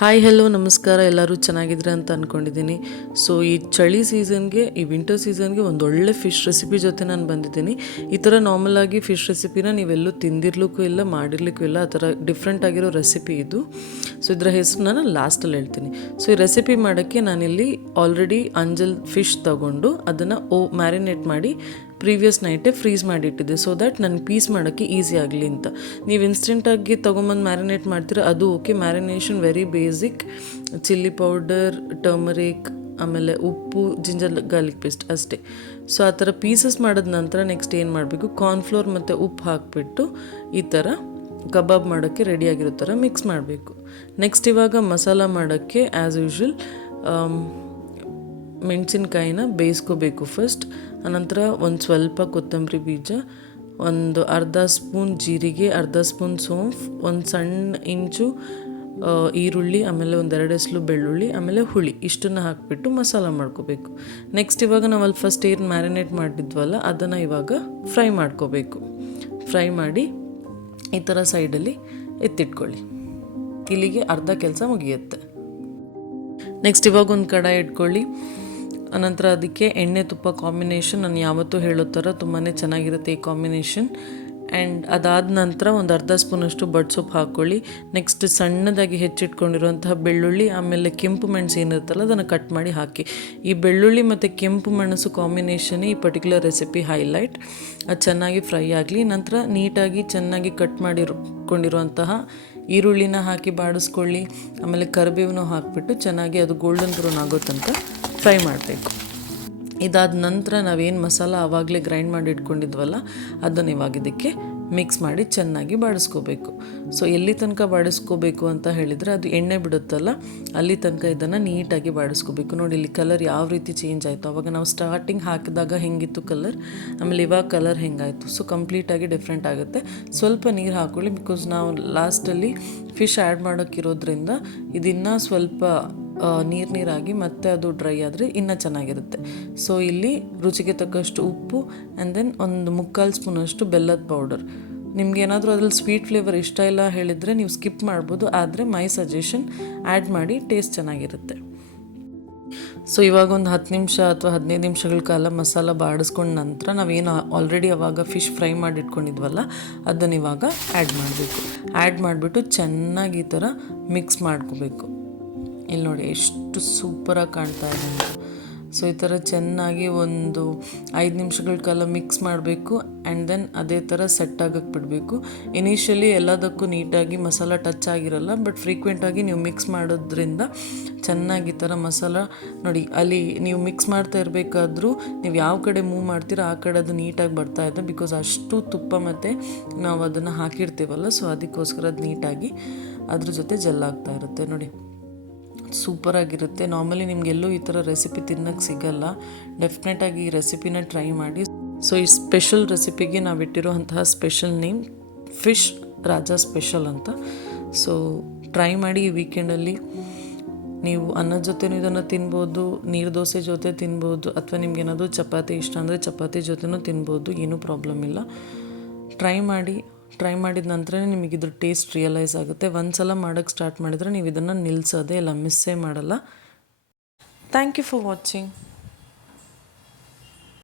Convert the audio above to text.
Hi hello ನಮಸ್ಕಾರ, ಎಲ್ಲರೂ ಚೆನ್ನಾಗಿದ್ರೆ ಅಂತ ಅಂದ್ಕೊಂಡಿದ್ದೀನಿ. ಸೊ ಈ ಚಳಿ ಸೀಸನ್ಗೆ, ಈ ವಿಂಟರ್ ಸೀಸನ್ಗೆ ಒಂದೊಳ್ಳೆ ಫಿಶ್ ರೆಸಿಪಿ ಜೊತೆ ನಾನು ಬಂದಿದ್ದೀನಿ. ಈ ಥರ ನಾರ್ಮಲಾಗಿ ಫಿಶ್ ರೆಸಿಪಿನ ನೀವೆಲ್ಲೂ ತಿಂದಿರ್ಲಿಕ್ಕೂ ಇಲ್ಲ, ಮಾಡಿರ್ಲಿಕ್ಕೂ ಇಲ್ಲ. ಆ ಥರ ಡಿಫ್ರೆಂಟ್ ಆಗಿರೋ ರೆಸಿಪಿ ಇದು. ಸೊ ಇದರ ಹೆಸರು ನಾನು ಲಾಸ್ಟಲ್ಲಿ ಹೇಳ್ತೀನಿ. ಸೊ ಈ ರೆಸಿಪಿ ಮಾಡೋಕ್ಕೆ ನಾನಿಲ್ಲಿ ಆಲ್ರೆಡಿ ಅಂಜಲ್ ಫಿಶ್ ತೊಗೊಂಡು ಅದನ್ನು ಮ್ಯಾರಿನೇಟ್ ಮಾಡಿ ಪ್ರೀವಿಯಸ್ ನೈಟೇ ಫ್ರೀಸ್ ಮಾಡಿಟ್ಟಿದ್ದೆ, ಸೊ ದ್ಯಾಟ್ ನನಗೆ ಪೀಸ್ ಮಾಡೋಕ್ಕೆ ಈಸಿ ಆಗಲಿ ಅಂತ. ನೀವು ಇನ್ಸ್ಟೆಂಟಾಗಿ ತೊಗೊಂಬಂದು ಮ್ಯಾರಿನೇಟ್ ಮಾಡ್ತೀರ, ಅದು okay. Marination very basic: chilli powder, turmeric, ಆಮೇಲೆ ಉಪ್ಪು, ಜಿಂಜರ್ ಗಾರ್ಲಿಕ್ ಪೇಸ್ಟ್ ಅಷ್ಟೇ. ಸೊ ಆ ಥರ ಪೀಸಸ್ ಮಾಡಿದ ನಂತರ ನೆಕ್ಸ್ಟ್ ಏನು ಮಾಡಬೇಕು, ಕಾರ್ನ್ಫ್ಲೋರ್ ಮತ್ತು ಉಪ್ಪು ಹಾಕಿಬಿಟ್ಟು ಈ ಥರ ಕಬಾಬ್ ಮಾಡೋಕ್ಕೆ ರೆಡಿಯಾಗಿರೋ ಥರ ಮಿಕ್ಸ್ ಮಾಡಬೇಕು. ನೆಕ್ಸ್ಟ್ ಇವಾಗ ಮಸಾಲ ಮಾಡೋಕ್ಕೆ ಆ್ಯಸ್ ಯೂಶ್ವಲ್ ಮೆಣಸಿನ್ಕಾಯಿನ ಬೇಯಿಸ್ಕೋಬೇಕು ಫಸ್ಟ್. ಆನಂತರ ಒಂದು ಸ್ವಲ್ಪ ಕೊತ್ತಂಬರಿ ಬೀಜ, ಒಂದು ಅರ್ಧ ಸ್ಪೂನ್ ಜೀರಿಗೆ, ಅರ್ಧ ಸ್ಪೂನ್ ಸೋಂಫ್, ಒಂದು ಸಣ್ಣ ಇಂಚು ಈರುಳ್ಳಿ, ಆಮೇಲೆ ಒಂದೆರಡು ಎಸಳು ಬೆಳ್ಳುಳ್ಳಿ, ಆಮೇಲೆ ಹುಳಿ, ಇಷ್ಟನ್ನು ಹಾಕಿಬಿಟ್ಟು ಮಸಾಲ ಮಾಡ್ಕೋಬೇಕು. ನೆಕ್ಸ್ಟ್ ಇವಾಗ ನಾವಲ್ಲಿ ಫಸ್ಟ್ ಏನು ಮ್ಯಾರಿನೇಟ್ ಮಾಡಿದ್ವಲ್ಲ ಅದನ್ನು ಇವಾಗ ಫ್ರೈ ಮಾಡ್ಕೋಬೇಕು. ಫ್ರೈ ಮಾಡಿ ಈ ಥರ ಸೈಡಲ್ಲಿ ಎತ್ತಿಟ್ಕೊಳ್ಳಿ. ಇಲ್ಲಿಗೆ ಅರ್ಧ ಕೆಲಸ ಮುಗಿಯುತ್ತೆ. ನೆಕ್ಸ್ಟ್ ಇವಾಗ ಒಂದು ಕಡಾಯಿ ಇಟ್ಕೊಳ್ಳಿ. ಅನಂತರ ಅದಕ್ಕೆ ಎಣ್ಣೆ ತುಪ್ಪ ಕಾಂಬಿನೇಷನ್ ನಾನು ಯಾವತ್ತೂ ಹೇಳೋ ಥರ ತುಂಬಾ ಚೆನ್ನಾಗಿರುತ್ತೆ ಈ ಕಾಂಬಿನೇಷನ್. ಆ್ಯಂಡ್ ಅದಾದ ನಂತರ ಒಂದು ಅರ್ಧ ಸ್ಪೂನಷ್ಟು ಬಡ್ ಸೊಪ್ಪು ಹಾಕ್ಕೊಳ್ಳಿ. ನೆಕ್ಸ್ಟ್ ಸಣ್ಣದಾಗಿ ಹೆಚ್ಚಿಟ್ಕೊಂಡಿರುವಂತಹ ಬೆಳ್ಳುಳ್ಳಿ, ಆಮೇಲೆ ಕೆಂಪು ಮೆಣಸು ಏನಿರುತ್ತಲ್ಲ ಅದನ್ನು ಕಟ್ ಮಾಡಿ ಹಾಕಿ. ಈ ಬೆಳ್ಳುಳ್ಳಿ ಮತ್ತು ಕೆಂಪು ಮೆಣಸು ಕಾಂಬಿನೇಷನ್ ಈ ಪರ್ಟಿಕ್ಯುಲರ್ ರೆಸಿಪಿ ಹೈಲೈಟ್. ಅದು ಚೆನ್ನಾಗಿ ಫ್ರೈ ಆಗಲಿ. ನಂತರ ನೀಟಾಗಿ ಚೆನ್ನಾಗಿ ಕಟ್ ಮಾಡಿಕೊಂಡಿರುವಂತಹ ಈರುಳ್ಳಿನ ಹಾಕಿ ಬಾಡಿಸ್ಕೊಳ್ಳಿ. ಆಮೇಲೆ ಕರಿಬೇವನ್ನು ಹಾಕಿಬಿಟ್ಟು ಚೆನ್ನಾಗಿ ಅದು ಗೋಲ್ಡನ್ ಬ್ರೌನ್ ಆಗೋ ತನಕ ಫ್ರೈ ಮಾಡಬೇಕು. ಇದಾದ ನಂತರ ನಾವೇನು ಮಸಾಲ ಆವಾಗಲೇ ಗ್ರೈಂಡ್ ಮಾಡಿ ಇಟ್ಕೊಂಡಿದ್ವಲ್ಲ ಅದನ್ನು ಇವಾಗ ಇದಕ್ಕೆ ಮಿಕ್ಸ್ ಮಾಡಿ ಚೆನ್ನಾಗಿ ಬಾಡಿಸ್ಕೋಬೇಕು. ಸೊ ಎಲ್ಲಿ ತನಕ ಬಾಡಿಸ್ಕೋಬೇಕು ಅಂತ ಹೇಳಿದರೆ, ಅದು ಎಣ್ಣೆ ಬಿಡುತ್ತಲ್ಲ ಅಲ್ಲಿ ತನಕ ಇದನ್ನು ನೀಟಾಗಿ ಬಾಡಿಸ್ಕೋಬೇಕು. ನೋಡಿ ಇಲ್ಲಿ ಕಲರ್ ಯಾವ ರೀತಿ ಚೇಂಜ್ ಆಯಿತು. ಅವಾಗ ನಾವು ಸ್ಟಾರ್ಟಿಂಗ್ ಹಾಕಿದಾಗ ಹೆಂಗಿತ್ತು ಕಲರ್, ಆಮೇಲೆ ಇವಾಗ ಕಲರ್ ಹೆಂಗಾಯಿತು. ಸೊ ಕಂಪ್ಲೀಟಾಗಿ ಡಿಫ್ರೆಂಟ್ ಆಗುತ್ತೆ. ಸ್ವಲ್ಪ ನೀರು ಹಾಕ್ಕೊಳ್ಳಿ, ಬಿಕಾಸ್ ನಾವು ಲಾಸ್ಟಲ್ಲಿ ಫಿಶ್ ಆ್ಯಡ್ ಮಾಡೋಕ್ಕಿರೋದ್ರಿಂದ ಇದಿನ್ನೂ ಸ್ವಲ್ಪ ನೀರಾಗಿ ಮತ್ತೆ ಅದು ಡ್ರೈ ಆದರೆ ಇನ್ನೂ ಚೆನ್ನಾಗಿರುತ್ತೆ. ಸೊ ಇಲ್ಲಿ ರುಚಿಗೆ ತಕ್ಕಷ್ಟು ಉಪ್ಪು, ಆ್ಯಂಡ್ ದೆನ್ ಒಂದು 3/4 ಸ್ಪೂನಷ್ಟು ಬೆಲ್ಲದ ಪೌಡರ್. ನಿಮ್ಗೇನಾದರೂ ಅದ್ರಲ್ಲಿ ಸ್ವೀಟ್ ಫ್ಲೇವರ್ ಇಷ್ಟ ಇಲ್ಲ ಹೇಳಿದರೆ ನೀವು ಸ್ಕಿಪ್ ಮಾಡ್ಬೋದು, ಆದರೆ ಮೈ ಸಜೆಷನ್ ಆ್ಯಡ್ ಮಾಡಿ, ಟೇಸ್ಟ್ ಚೆನ್ನಾಗಿರುತ್ತೆ. ಸೊ ಇವಾಗ ಒಂದು 10 ನಿಮಿಷ ಅಥವಾ 15 ನಿಮಿಷಗಳ ಕಾಲ ಮಸಾಲ ಬಾಡಿಸ್ಕೊಂಡ ನಂತರ ನಾವೇನು ಆಲ್ರೆಡಿ ಅವಾಗ ಫಿಶ್ ಫ್ರೈ ಮಾಡಿ ಇಟ್ಕೊಂಡಿದ್ವಲ್ಲ ಅದನ್ನು ಇವಾಗ ಆ್ಯಡ್ ಮಾಡಬೇಕು. ಆ್ಯಡ್ ಮಾಡಿಬಿಟ್ಟು ಚೆನ್ನಾಗಿ ಈ ಥರ ಮಿಕ್ಸ್ ಮಾಡ್ಕೋಬೇಕು. ಇಲ್ಲಿ ನೋಡಿ ಎಷ್ಟು ಸೂಪರಾಗಿ ಕಾಣ್ತಾ ಇದೆ ಅಂತ. ಸೊ ಈ ಥರ ಚೆನ್ನಾಗಿ ಒಂದು 5 ನಿಮಿಷಗಳ ಕಾಲ ಮಿಕ್ಸ್ ಮಾಡಬೇಕು. ಆ್ಯಂಡ್ ದೆನ್ ಅದೇ ಥರ ಸೆಟ್ ಆಗಕ್ಕೆ ಬಿಡಬೇಕು. ಇನಿಷಿಯಲಿ ಎಲ್ಲದಕ್ಕೂ ನೀಟಾಗಿ ಮಸಾಲ ಟಚ್ ಆಗಿರಲ್ಲ, ಬಟ್ ಫ್ರೀಕ್ವೆಂಟಾಗಿ ನೀವು ಮಿಕ್ಸ್ ಮಾಡೋದ್ರಿಂದ ಚೆನ್ನಾಗಿ ಈ ಥರ ಮಸಾಲ ನೋಡಿ, ಅಲ್ಲಿ ನೀವು ಮಿಕ್ಸ್ ಮಾಡ್ತಾ ಇರಬೇಕಾದ್ರೂ ನೀವು ಯಾವ ಕಡೆ ಮೂವ್ ಮಾಡ್ತೀರೋ ಆ ಕಡೆ ಅದು ನೀಟಾಗಿ ಬರ್ತಾ ಇದೆ. ಬಿಕಾಸ್ ಅಷ್ಟು ತುಪ್ಪ ಮತ್ತು ನಾವು ಅದನ್ನು ಹಾಕಿರ್ತೀವಲ್ಲ, ಸೊ ಅದಕ್ಕೋಸ್ಕರ ಅದು ನೀಟಾಗಿ ಅದ್ರ ಜೊತೆ ಜೆಲ್ಲಾಗ್ತಾ ಇರುತ್ತೆ. ನೋಡಿ ಸೂಪರಾಗಿರುತ್ತೆ. ನಾರ್ಮಲಿ ನಿಮಗೆಲ್ಲೂ ಈ ಥರ ರೆಸಿಪಿ ತಿನ್ನೋಕ್ಕೆ ಸಿಗಲ್ಲ. ಡೆಫಿನೆಟಾಗಿ ಈ ರೆಸಿಪಿನ ಟ್ರೈ ಮಾಡಿ. ಸೊ ಈ ಸ್ಪೆಷಲ್ ರೆಸಿಪಿಗೆ ನಾವು ಇಟ್ಟಿರುವಂತಹ special name fish Raja special ಅಂತ. ಸೊ ಟ್ರೈ ಮಾಡಿ ಈ ವೀಕೆಂಡಲ್ಲಿ. ನೀವು ಅನ್ನದ ಜೊತೆನೂ ಇದನ್ನು ತಿನ್ಬೋದು, ನೀರು ದೋಸೆ ಜೊತೆ ತಿನ್ಬೋದು, ಅಥವಾ ನಿಮ್ಗೇನಾದರೂ ಚಪಾತಿ ಇಷ್ಟ ಅಂದರೆ ಚಪಾತಿ ಜೊತೆನೂ ತಿನ್ಬೋದು, ಏನೂ ಪ್ರಾಬ್ಲಮ್ ಇಲ್ಲ. ಟ್ರೈ ಮಾಡಿದ ನಂತರ ನಿಮಗಿದ್ರ ಟೇಸ್ಟ್ ರಿಯಲೈಸ್ ಆಗುತ್ತೆ. ಒಂದು ಸಲ ಮಾಡೋಕ್ಕೆ ಸ್ಟಾರ್ಟ್ ಮಾಡಿದರೆ ನೀವು ಇದನ್ನು ನಿಲ್ಲಿಸೋದೇ ಇಲ್ಲ, ಮಿಸ್ಸೇ ಮಾಡಲ್ಲ. Thank you for watching.